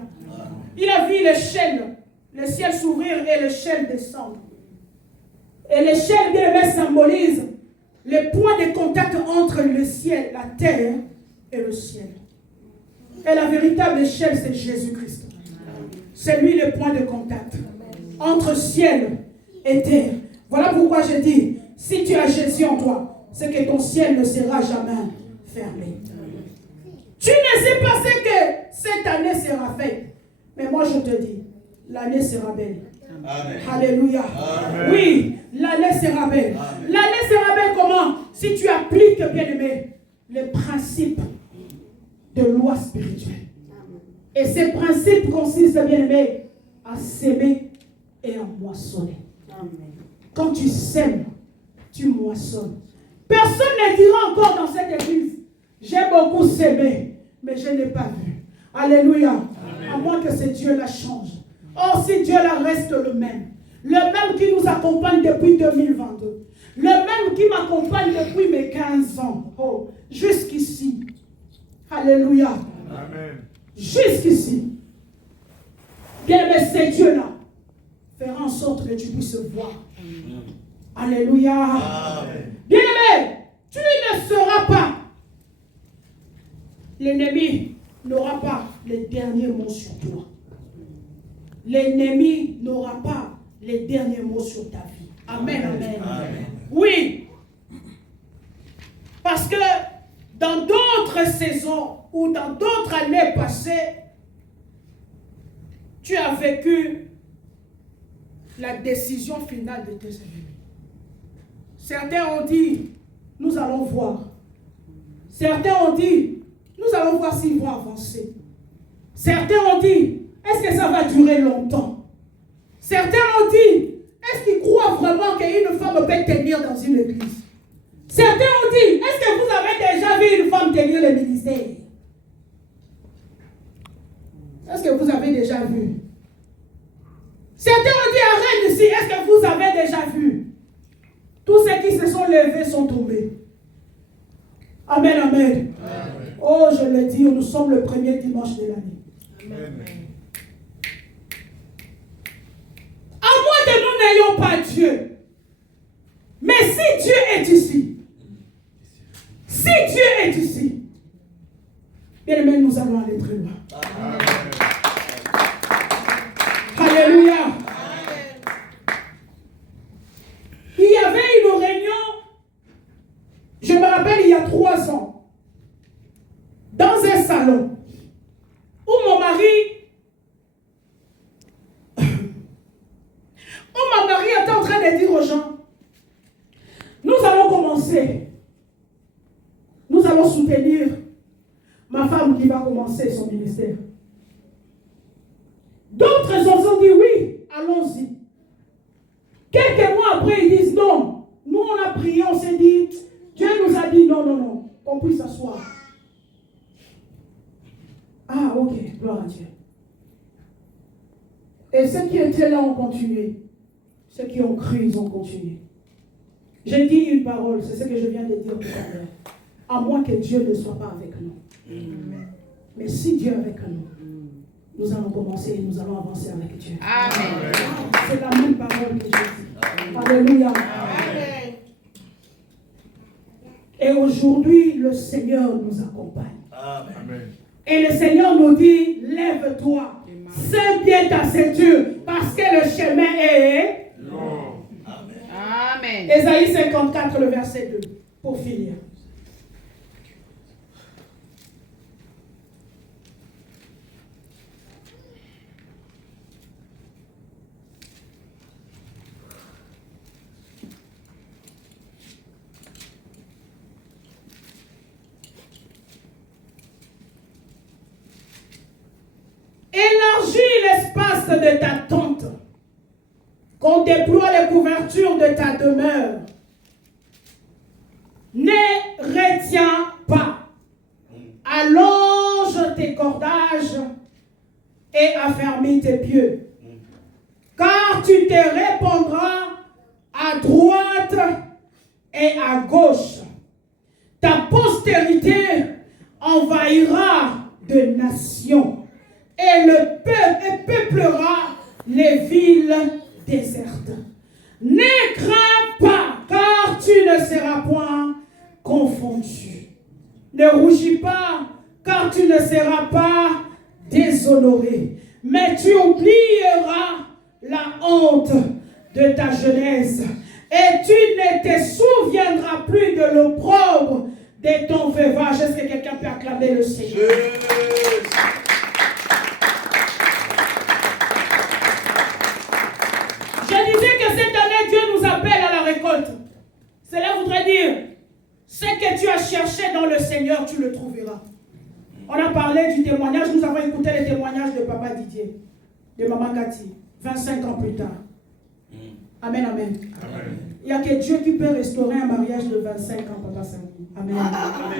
Il a vu l'échelle, le ciel s'ouvrir et l'échelle descendre. Et l'échelle, bien aimé, symbolise le point de contact entre le ciel, la terre et le ciel. Et la véritable échelle, c'est Jésus-Christ. C'est lui le point de contact entre ciel et terre. Voilà pourquoi je dis, si tu as Jésus en toi, c'est que ton ciel ne sera jamais fermé. Tu ne sais pas ce que cette année sera faite. Mais moi je te dis, l'année sera belle. Amen. Alléluia. Amen. Oui, l'année sera belle. Amen. L'année sera belle comment? Si tu appliques, bien aimé, les principes de loi spirituelle. Et ces principes consistent, bien aimé, à s'aimer et à moissonner. Amen. Quand tu sèmes, tu moissonnes. Personne ne dira encore dans cette église, j'ai beaucoup sémé, mais je n'ai pas vu. Alléluia. Amen. À moins que ce Dieu-là change. Or, si Dieu-là reste le même qui nous accompagne depuis 2022, le même qui m'accompagne depuis mes 15 ans, oh, jusqu'ici. Alléluia. Amen. Jusqu'ici. Bien-aimé, c'est Dieu-là fera en sorte que tu puisses voir. Alléluia. Amen. Bien-aimé, tu ne seras pas. L'ennemi n'aura pas les derniers mots sur toi. L'ennemi n'aura pas les derniers mots sur ta vie. Amen, amen. Amen. Oui. Parce que dans d'autres saisons ou dans d'autres années passées, tu as vécu la décision finale de tes ennemis. Certains ont dit, nous allons voir. Certains ont dit, nous allons voir s'ils vont avancer. Certains ont dit, est-ce que ça va durer longtemps? Certains ont dit, est-ce qu'ils croient vraiment qu'une femme peut tenir dans une église? Certains ont dit, est-ce que vous avez déjà vu une femme tenir le ministère? Est-ce que vous avez déjà vu? Certains ont dit, arrête ici, est-ce que vous avez déjà vu? Tous ceux qui se sont levés sont tombés. Amen, amen. Amen. Oh, je le dis, nous sommes le premier dimanche de l'année. Amen. À moins que nous n'ayons pas Dieu. Mais si Dieu est ici, bien aimé, nous allons aller très loin. Amen. Alléluia. Il y avait une réunion, je me rappelle, il y a 3 ans, dans un salon, où mon mari était en train de dire aux gens, nous allons commencer, nous allons soutenir ma femme qui va commencer son ministère. D'autres ont dit oui, allons-y. Quelques mois après, ils disent non. Nous, on a prié, on s'est dit, Dieu nous a dit non, qu'on puisse s'asseoir. Ah, ok, gloire à Dieu. Et ceux qui étaient là ont continué. Ceux qui ont cru, ils ont continué. J'ai dit une parole, c'est ce que je viens de dire tout à l'heure. À moins que Dieu ne soit pas avec nous. Mais si Dieu est avec nous, nous allons commencer et nous allons avancer avec Dieu. Amen. C'est la même parole que j'ai dit. Alléluia. Amen. Et aujourd'hui, le Seigneur nous accompagne. Amen. Et le Seigneur nous dit, lève-toi, serre bien ta ceinture, parce que le chemin est... Amen. Ésaïe 54, le verset 2, pour finir. Élargis l'espace de ta tente, qu'on déploie les couvertures de ta demeure. Ne retiens pas, allonge tes cordages et affermis tes pieux, car tu te répandras à droite et à gauche. Ta postérité envahira de nations. Et le peuple peuplera les villes désertes. Ne crains pas, car tu ne seras point confondu. Ne rougis pas, car tu ne seras pas déshonoré. Mais tu oublieras la honte de ta jeunesse. Et tu ne te souviendras plus de l'opprobre de ton veuvage. Est-ce que quelqu'un peut acclamer le Seigneur? Je disais que cette année, Dieu nous appelle à la récolte. Cela voudrait dire, ce que tu as cherché dans le Seigneur, tu le trouveras. On a parlé du témoignage, nous avons écouté les témoignages de Papa Didier, de Maman Cathy, 25 ans plus tard. Amen, amen. Amen. Il n'y a que Dieu qui peut restaurer un mariage de 25 ans, Papa Samy. Amen. Amen.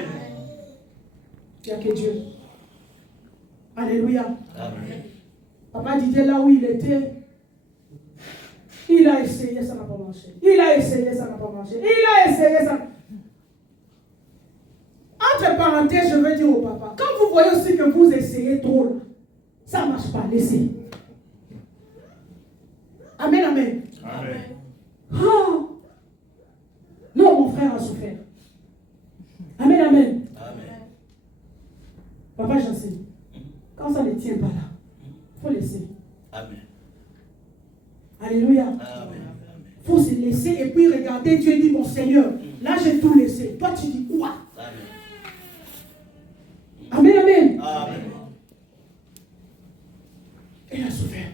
Il n'y a que Dieu. Alléluia. Amen. Papa Didier, là où il était, il a essayé, ça n'a pas marché. Il a essayé, ça n'a pas marché. Il a essayé, ça. Entre parenthèses, je veux dire au papa, quand vous voyez aussi que vous essayez trop, ça ne marche pas, laissez. Amen, amen. Amen. Ah. Non, mon frère a souffert. Amen, amen. Amen. Papa, j'enseigne. Quand ça ne tient pas là, il faut laisser. Amen. Alléluia. Amen. Il faut se laisser et puis regarder Dieu dit, mon Seigneur, là j'ai tout laissé. Toi tu dis quoi? Amen. Amen, amen. Amen. Elle a souffert.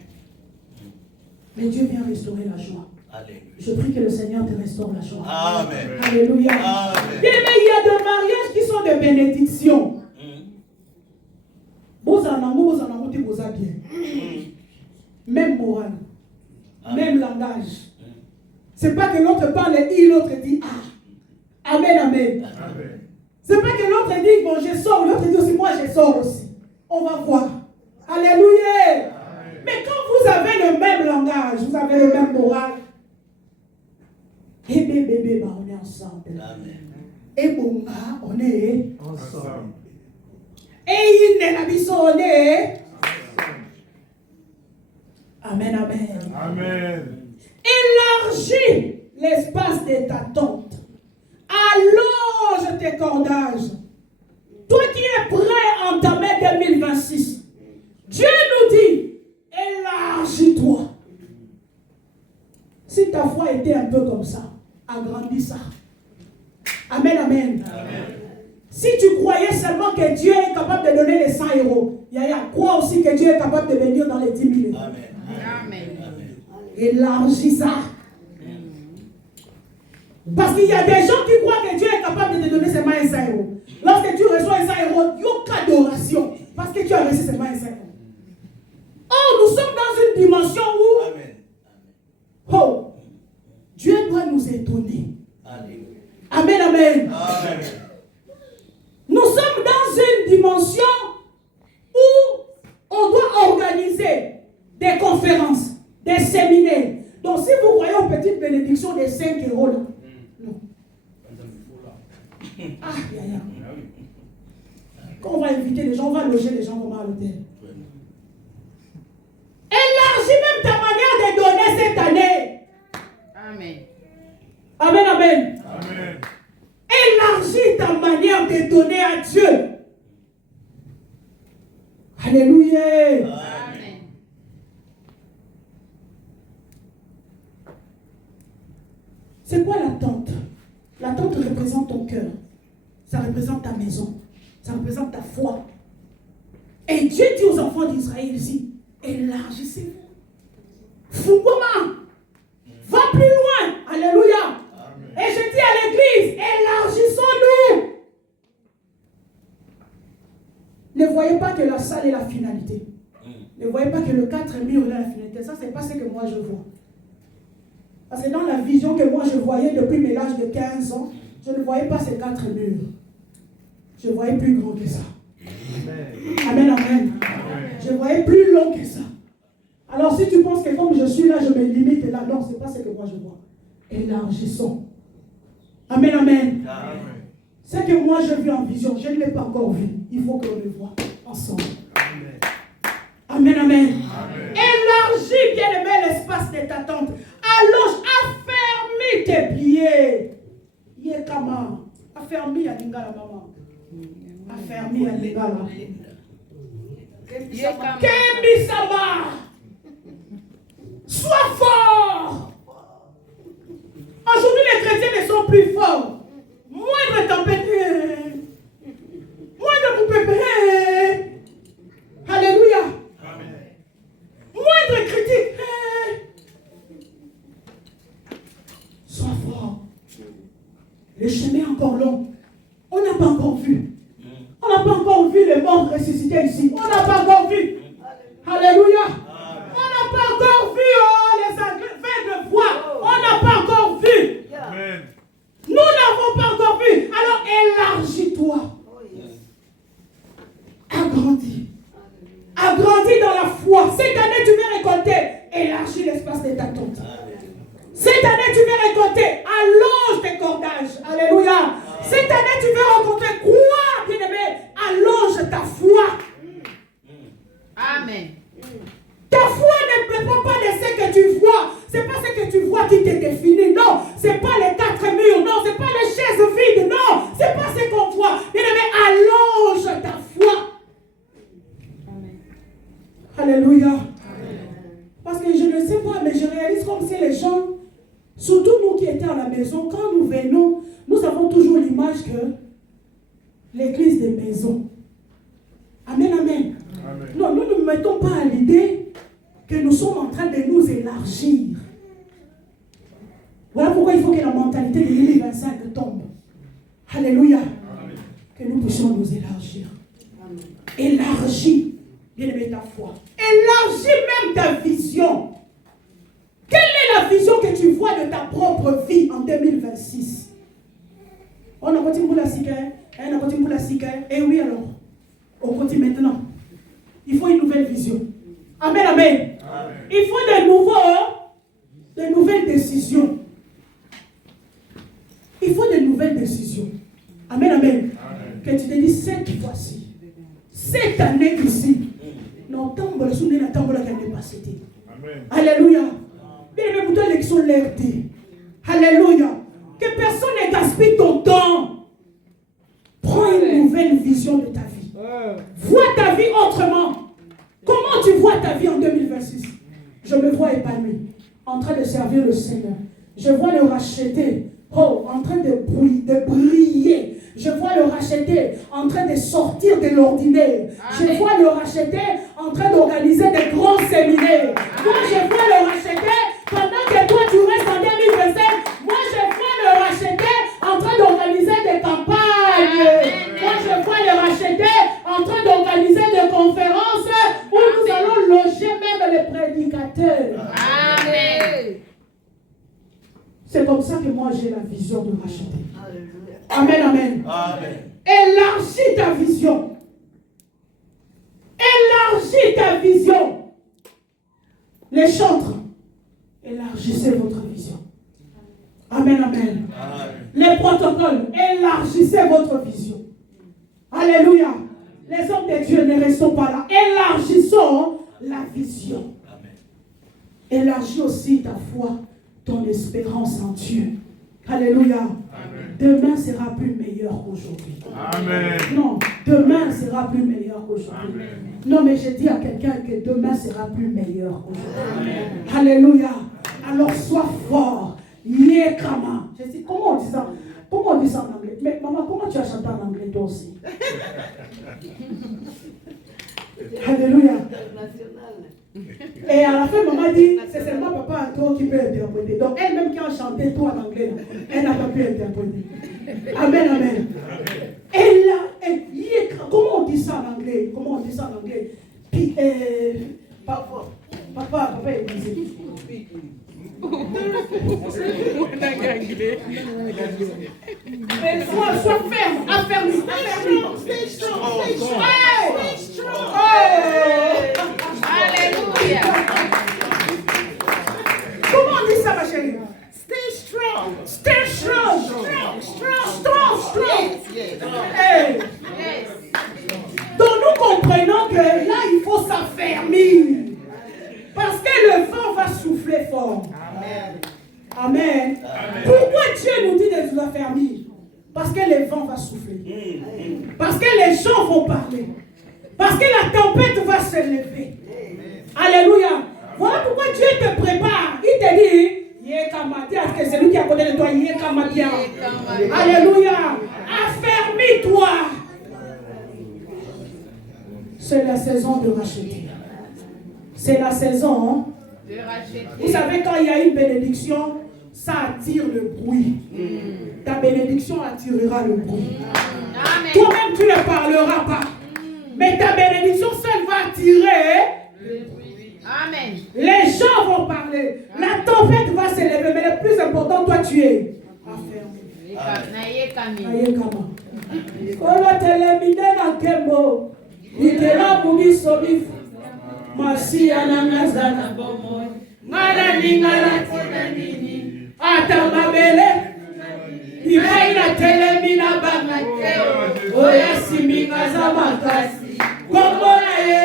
Mais Dieu vient restaurer la joie. Alléluia. Je prie que le Seigneur te restaure la joie. Amen. Alléluia. Amen. Bien aimé, il y a des mariages qui sont de bénédiction. Vous en avez bien. Même morale. Même langage. C'est pas que l'autre parle et l'autre dit ah. Amen, amen. Amen. C'est pas que l'autre dit bon je sors, l'autre dit aussi moi je sors aussi. On va voir. Alléluia. Amen. Mais quand vous avez le même langage, vous avez le même moral. Et bébé, bah, on est ensemble. Amen. Et bonga, on est Ensemble. et il n'est la biso, on est. Amen, amen. Amen. Élargis l'espace de ta tente. Allonge tes cordages. Toi qui es prêt à entamer 2026, Dieu nous dit, élargis-toi. Si ta foi était un peu comme ça, agrandis ça. Amen, amen. Amen. Si tu croyais seulement que Dieu est capable de donner les 100 euros, crois aussi que Dieu est capable de venir dans les 10 000 euros. Amen. Amen. Élargis ça. Parce qu'il y a des gens qui croient que Dieu est capable de te donner seulement 100 euros. Lorsque tu reçois 100 euros, il n'y a aucune adoration. Parce que tu as reçu seulement 100 euros. Or, nous sommes dans une dimension où Amen. oh, Dieu doit nous étonner. Alléluia. Amen, amen. Amen. Nous sommes dans une dimension où on doit organiser des conférences, des séminaires. Donc, si vous voyez une petite bénédiction de 5 euros là, non. Ah, quand on va inviter les gens, on va loger les gens comment à l'hôtel. Élargis même ta manière de donner cette année. Amen. Amen, amen. Amen. Élargis ta manière de donner à Dieu. Alléluia. Amen. C'est quoi la tente? La tente représente ton cœur. Ça représente ta maison. Ça représente ta foi. Et Dieu dit aux enfants d'Israël ici, élargissez-vous. Fougouma. Va plus loin. Alléluia. Amen. Et je dis à l'église, élargissons-nous. Ne voyez pas que la salle est la finalité. Ne voyez pas que le 4 murs est la finalité. Ça, c'est pas ce que moi je vois. Parce que dans la vision que moi je voyais depuis mes l'âge de 15 ans, je ne voyais pas ces 4 murs. Je voyais plus grand que ça. Amen, amen. Amen. Je voyais plus long que ça. Alors si tu penses que comme je suis là, je me limite là, non, ce n'est pas ce que moi je vois. Élargissons. Amen, amen. Amen. Ce que moi je vis en vision, je ne l'ai pas encore vu. Il faut qu'on le voit ensemble. Amen. Amen, amen. Amen. Élargis, bien-aimé, l'espace de ta tente. Allonge, affermis tes pieds. Yekama. Affermis à l'ingala, maman. Affermis à l'ingala. Yekama. Kembisama. Sois fort. Aujourd'hui, les chrétiens ne sont plus forts. Moindre tempête. Moindre poupée. Alléluia. Amen. Moindre critique. Sois fort. Le chemin est encore long. On n'a pas encore vu. On n'a pas encore vu les morts ressuscités ici. On n'a pas encore vu. Alléluia. On n'a pas encore vu les aveugles voix. On n'a pas encore vu. Amen. Nous n'avons pas encore vu. Alors élargis-toi. Agrandis. Agrandis dans la foi. Cette année, tu veux récolter. Élargis l'espace de ta tente. Cette année, tu veux récolter. Allonge tes cordages. Alléluia. Cette année, tu veux rencontrer. Crois, bien-aimé. Allonge ta foi. Amen. Ta foi ne dépend pas de ce que tu vois. c'est pas ce que tu vois qui te définit. Non, c'est pas les 4 murs. Non, c'est pas les chaises vides. Non, c'est pas ce qu'on voit. Bien-aimé, allonge ta foi. Amen. Alléluia. Amen. Parce que je ne sais pas, mais je réalise comme si les gens, surtout nous qui étions à la maison, quand nous venons, nous avons toujours l'image que l'église des maisons. Amen, amen. Amen. Non, nous ne nous mettons pas à l'idée que nous sommes en train de nous élargir. Voilà pourquoi il faut que la mentalité de 2025 tombe. Alléluia. Amen. Que nous puissions nous élargir. Amen. Élargis, bien-aimé, ta foi. Élargis même ta vision. Quelle est la vision que tu vois de ta propre vie en 2026? On a continué pour la sicaire, on a continué pour la sicaire. Et oui alors, on continue maintenant. Il faut une nouvelle vision. Amen, amen. Amen. Il faut de nouvelles décisions. Il faut de nouvelles décisions. Amen, amen. Amen. Que tu te dis, cette fois-ci, cette année ici, non, tambola souvenez la tambola qui n'est pas cité. Alléluia. Bien aimé, pour toi, l'élection l'air dit. Alléluia. Que personne ne gaspille ton temps. Prends une nouvelle vision de ta vie. Vois ta vie autrement. Comment tu vois ta vie en 2026? Je me vois épanoui, en train de servir le Seigneur. Je vois le racheter, en train de briller. Je vois le racheter, en train de sortir de l'ordinaire. Je vois le racheter, en train d'organiser des grands séminaires. Moi, je vois le racheter, pendant que toi, tu restes en 2025. Moi, je vois le racheter, en train d'organiser des campagnes. Moi, je vois le racheter, en train d'organiser des conférences où nous allons loger même les prédicateurs. Amen. C'est comme ça que moi j'ai la vision de racheter. Amen, amen. Amen. Élargis ta vision. Élargis ta vision. Les chantres, élargissez votre vision. Amen, amen. Amen. Les protocoles, élargissez votre vision. Alléluia. Les hommes de Dieu, ne restons pas là. Élargissons la vision. Amen. Élargis aussi ta foi, ton espérance en Dieu. Alléluia. Amen. Demain sera plus meilleur qu'aujourd'hui. Amen. Non, demain sera plus meilleur qu'aujourd'hui. Non, mais je dis à quelqu'un que demain sera plus meilleur qu'aujourd'hui. Alléluia. Alors sois fort. Yekama. Je dis, comment on dit ça? Comment on dit ça en anglais? Mais maman, comment tu as chanté en anglais toi aussi? Alléluia. Et à la fin, maman dit, c'est seulement papa et toi qui peut interpréter. Donc elle-même qui a chanté toi en anglais, elle n'a pas pu interpréter. Amen, amen. Comment on dit ça en anglais? Comment on dit ça en anglais? Puis, papa est busy. Mais sois ferme, affermi. Stay strong. Alléluia. Comment on dit ça, ma chérie? Stay strong. Stay strong. Hey. Donc nous comprenons que là, il faut s'affermir. Parce que le vent va souffler fort. Amen. Amen. Amen. Pourquoi Dieu nous dit de nous affermir? Parce que le vent va souffler. Parce que les gens vont parler. Parce que la tempête va se lever. Alléluia. Voilà pourquoi Dieu te prépare. Il te dit, Yekamatia, que c'est lui qui a côté de toi, Yekamatia. Alléluia. Affermis-toi. C'est la saison de racheter. C'est la saison de racheter. Vous savez, quand il y a une bénédiction, ça attire le bruit. Ta bénédiction attirera le bruit. Toi-même, tu ne parleras pas. Mais ta bénédiction seule va attirer le bruit. Amen. Les gens vont parler. La tempête va se lever. Mais le plus important, toi, tu es affermi. Masi anangazana bomoy ngala ningala tinanini atamabele ibaina telemina bangate oya siminga za makasi komona ye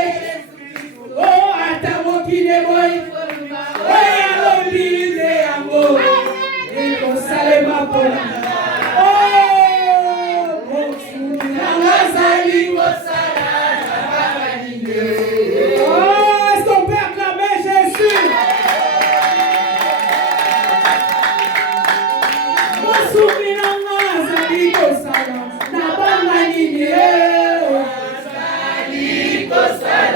o atamokile boy oya lobili est-ce qu'on peut acclamer Jésus? Sala